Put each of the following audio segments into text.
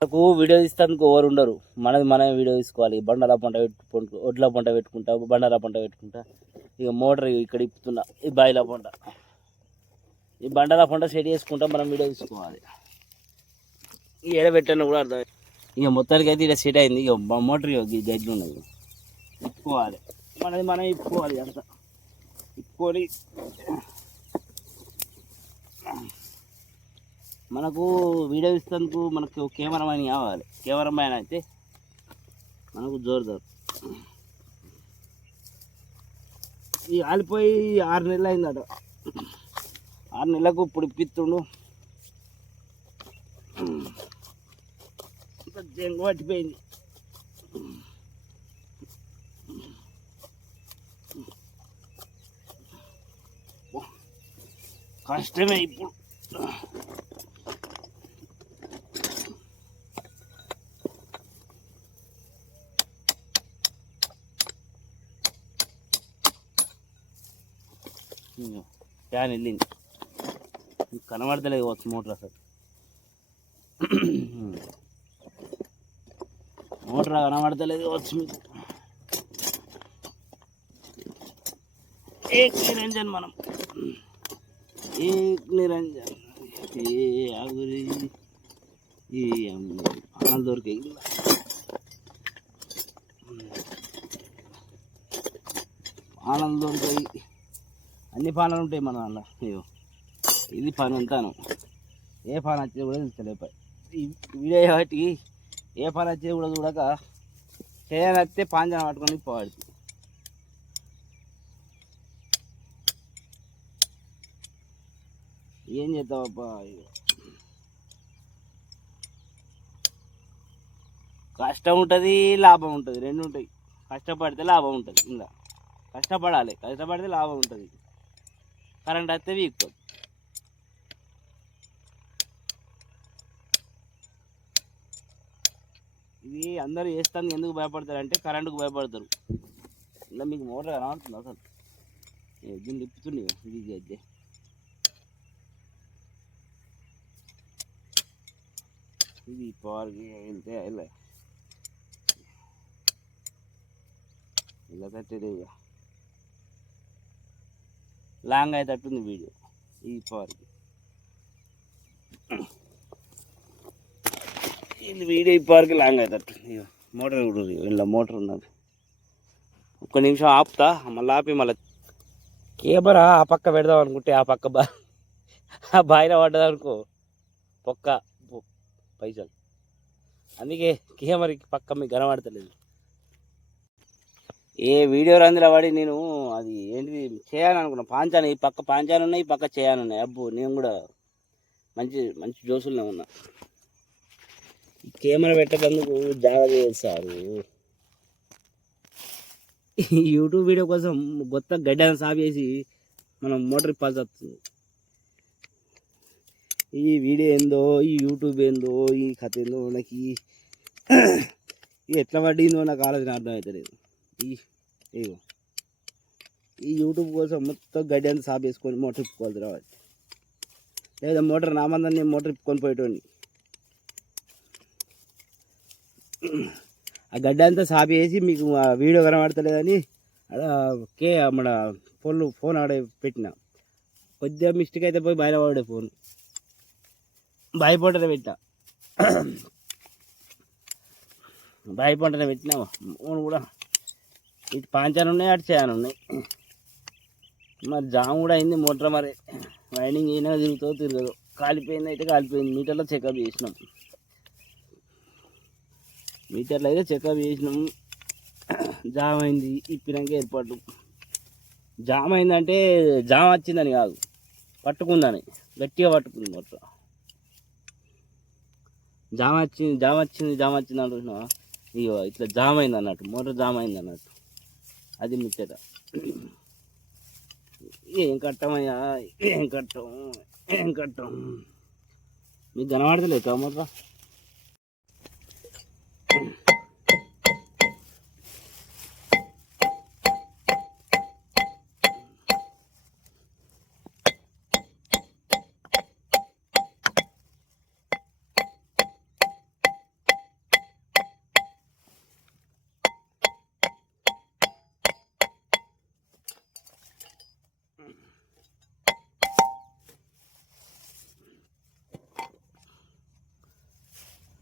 మనకు వీడియో తీస్తానికి ఎవరు ఉండరు, మనమే వీడియో తీసుకోవాలి. బండల పంట పెట్టుకుంటూ ఒడ్ల పంట పెట్టుకుంటా, బండల పంట పెట్టుకుంటా, ఇక మోటార్ ఇక్కడ ఇప్పుతున్నా, ఈ బాయిల పంట, ఈ బండల పంట సెట్ చేసుకుంటా మనం వీడియో తీసుకోవాలి. ఈ ఎడబెట్టాను కూడా అర్థం. ఇక మొత్తానికి అయితే ఇక్కడ సెట్ అయింది. ఇక మోటార్ ఈ గడ్డి ఉన్నది, ఇప్పుకోవాలి. మనం ఇప్పుకోవాలి, అంతా ఇప్పుకొని మనకు వీడియో ఇస్తేందుకు మనకు కెమెరామ్యాన్ కావాలి. కెమెరామ్యాన్ అయితే మనకు జోరుదారు. ఈ ఆలిపోయి 6 నెలలు అయిందట. 6 నెలలకు ఇప్పుడు ఇప్పిస్తుండు. జంగు పట్టిపోయింది. కష్టమే ఇప్పుడు. ఫ్యాన్ వెళ్ళింది, కనబడతలేదు కావచ్చు మోటార్. అసలు మోటార్ కనబడతలేదు కావచ్చు మీకు. ఏక్ నిరంజన్ మనం, ఏక్ నిరంజన్. ఏ ఆగురి ఈ పానాలు దొరికాయి, పానాలు దొరికాయి. అన్ని పానాలు ఉంటాయి మన దాంట్లో. అయ్యో ఇది పని ఉంటాను, ఏ పని వచ్చేది కూడా తెలుస్తలేపాయి. ఈ వీడియో కాబట్టి ఏ పని వచ్చేది కూడా చూడక చేయని వస్తే పాంజన పట్టుకొని పోవాలి. ఏం చేద్దామబ్బా. కష్టం ఉంటుంది, లాభం ఉంటుంది, రెండు ఉంటాయి. కష్టపడితే లాభం ఉంటుంది. ఇంకా కష్టపడాలి, కష్టపడితే లాభం ఉంటుంది. కరెంట్ వస్తే వీక్తుంది. ఇది అందరూ చేస్తాను ఎందుకు భయపడతారు అంటే కరెంటుకు భయపడతారు. ఇలా మీకు మోటార్ కనబడుతుంది అసలు, దీన్ని తిప్పుతుంది ఇది అయితే. ఇది పవర్కి వెళ్తే ఇలా కట్టేది. ఇక లాంగ్ అయ్యేటట్టుంది వీడియో ఈ పవర్కి. ఇది వీడియో ఈ పవర్కి లాంగ్ అయ్యేటట్టుంది. ఇక మోటార్ కూడా ఇలా మోటార్ ఉన్నది. ఒక్క నిమిషం ఆపుతా, మళ్ళీ ఆపి మళ్ళీ కెమెరా ఆ పక్క పెడదాం అనుకుంటే ఆ పక్క ఆ బాయిలో పడ్డదనుకో పొక్క పైసలు. అందుకే కెమెరాకి పక్క మీకు కనబడతలేదు. ఏ వీడియో రందులో పడి నేను అది ఏంటిది చేయాలనుకున్నా. పాంచాను, ఈ పక్క పాంచాను ఉన్నాయి, ఈ పక్క చేయాలన్నాయి. అబ్బో నేను కూడా మంచి మంచి జోసులనే ఉన్నా. కెమెరా పెట్టేందుకు జాగ్రత్త చేస్తారు. యూట్యూబ్ వీడియో కోసం కొత్త గడ్డను సాఫ్ చేసి మనం మోటార్ ఇప్పాల్సి వస్తుంది. ఈ వీడియో ఏందో, ఈ యూట్యూబ్ ఏందో, ఈ కథ ఏందో నాకు ఎట్లా పడిందో నాకు ఆలోచన అర్థం అవుతలేదు. ఈ యూట్యూబ్ కోసం మొత్తం గడ్డి అంతా సాఫ్ చేసుకొని మోటార్ ఇప్పుకోవాలి రావాలి. లేదా మోటార్ నామందని నేను మోటార్ ఇప్పుకొని పోయేటోని. ఆ గడ్డి అంతా సాఫ్ చేసి మీకు వీడియో కనబడతలేదని మన ఫోన్ ఆడే పెట్టిన. కొద్దిగా మిస్టేక్ అయితే పోయి బయట పడే ఫోన్ బాయిపోటనే పెట్టా. బాయిపోటనే పెట్టినా ఫోన్ కూడా. ఇటు పాంచాలు ఉన్నాయి, అటు చేయను ఉన్నాయి. మరి జామ్ కూడా అయింది మోటార్. మరి వైండింగ్ అయినా తిరగదు. కాలిపోయింది అయితే కాలిపోయింది. మీటర్లో చెకప్ చేసినాం, మీటర్లో అయితే చెకప్ చేసినాం. జామ్ అయింది, ఇప్పినాక ఏర్పాటు. జామ్ అయిందంటే జామ్ వచ్చిందని కాదు, పట్టుకుందని, గట్టిగా పట్టుకుంది మోటార్. జామ్ వచ్చింది అంటున్నా. ఇగో ఇట్లా జామ్ అయింది అన్నట్టు, మోటార్ జామ్ అయింది అన్నట్టు. అది ముచ్చట. ఏం కట్టమయ్యా, ఏం కట్టం మీకు కనబడతలేదు మోటార్.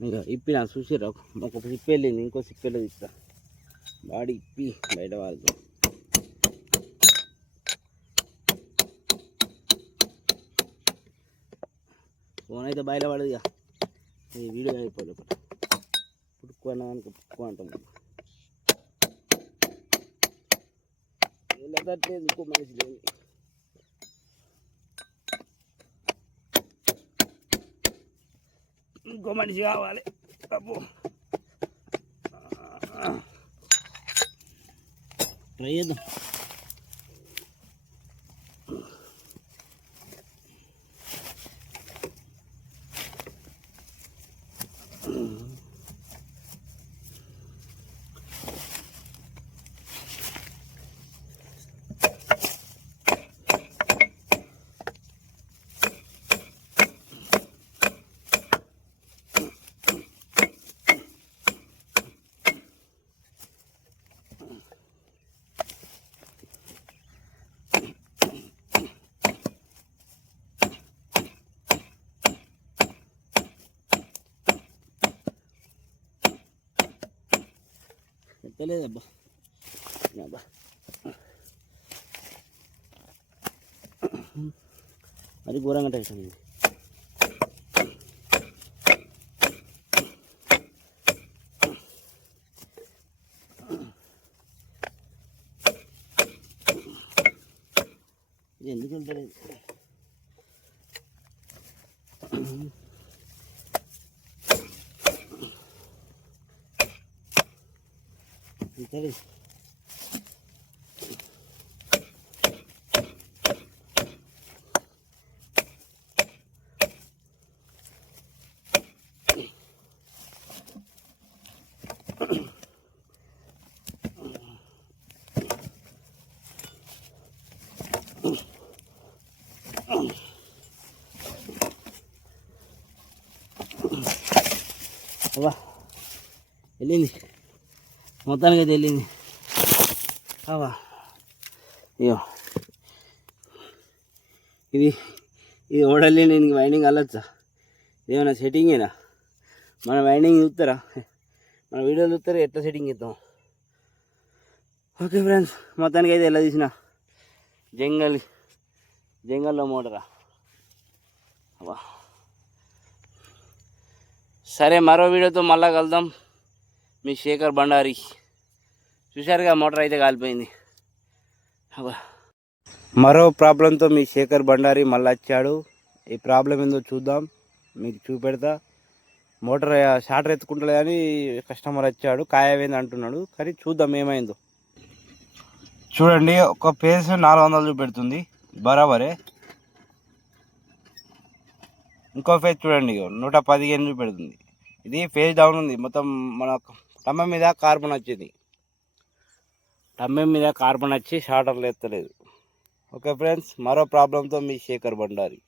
ఇంకా ఇప్పిన చూసిరా ఒక సిప్పి వెళ్ళింది, ఇంకో సిప్పి వెళ్ళదు ఇస్తా బాడీ ఇప్పి బయట వాళ్ళు ఫోన్ అయితే బయట పడదు ఇక ఈ వీడియో అయిపోలేదు పుట్టుకు అన్నదానికి పుట్టుకు అంటాం వెళ్ళట్లేదు ఇంకో మనిషి లేదు. ఇంకో మనిషి కావాలి అబ్బో ట్రై చేద్దాం. ఎత్తలేదబ్బా అబ్బా మరి ఘోరంగా టైట్ అయింది. ఇది ఎందుకు వెళ్తలేదు సరే అవ్వా వెళ్ళింది మొత్తానికి అయితే వెళ్ళింది. అవా అయ్యో ఇది ఇది ఓడలే నేను వైండింగ్ అల్లొచ్చా ఏమైనా సెట్టింగేనా? మన వైండింగ్ చూస్తారా, మన వీడియోలు చూస్తారా ఎట్లా సెట్టింగ్ ఇద్దాం. ఓకే ఫ్రెండ్స్, మొత్తానికి అయితే ఎలా తీసిన జంగల్లో మోటరా అబ్బా. సరే, మరో వీడియోతో మళ్ళా కలుద్దాం. మీ శేఖర్ బండారి. చూశారుగా మోటార్ అయితే కాలిపోయింది. మరో ప్రాబ్లంతో మీ శేఖర్ బండారి మళ్ళీ వచ్చాడు. ఈ ప్రాబ్లం ఏందో చూద్దాం, మీకు చూపెడతా. మోటార్ షార్టర్ ఎత్తుకుంటలే అని కస్టమర్ వచ్చాడు, కాయవేంది అంటున్నాడు. కానీ చూద్దాం ఏమైందో. చూడండి, ఒక పేస్ 400 చూపెడుతుంది బరాబరే. ఇంకో ఫేజ్ చూడండి 115 చూపెడుతుంది. ఇది ఫేజ్ డౌన్ ఉంది. మొత్తం మన టమ్మం మీద కార్బన్ వచ్చింది. టమ్మం మీద కార్బన్ వచ్చి షార్టర్లు ఎత్తలేదు. ఓకే ఫ్రెండ్స్, మరో ప్రాబ్లంతో మీ శేఖర్ బండారి.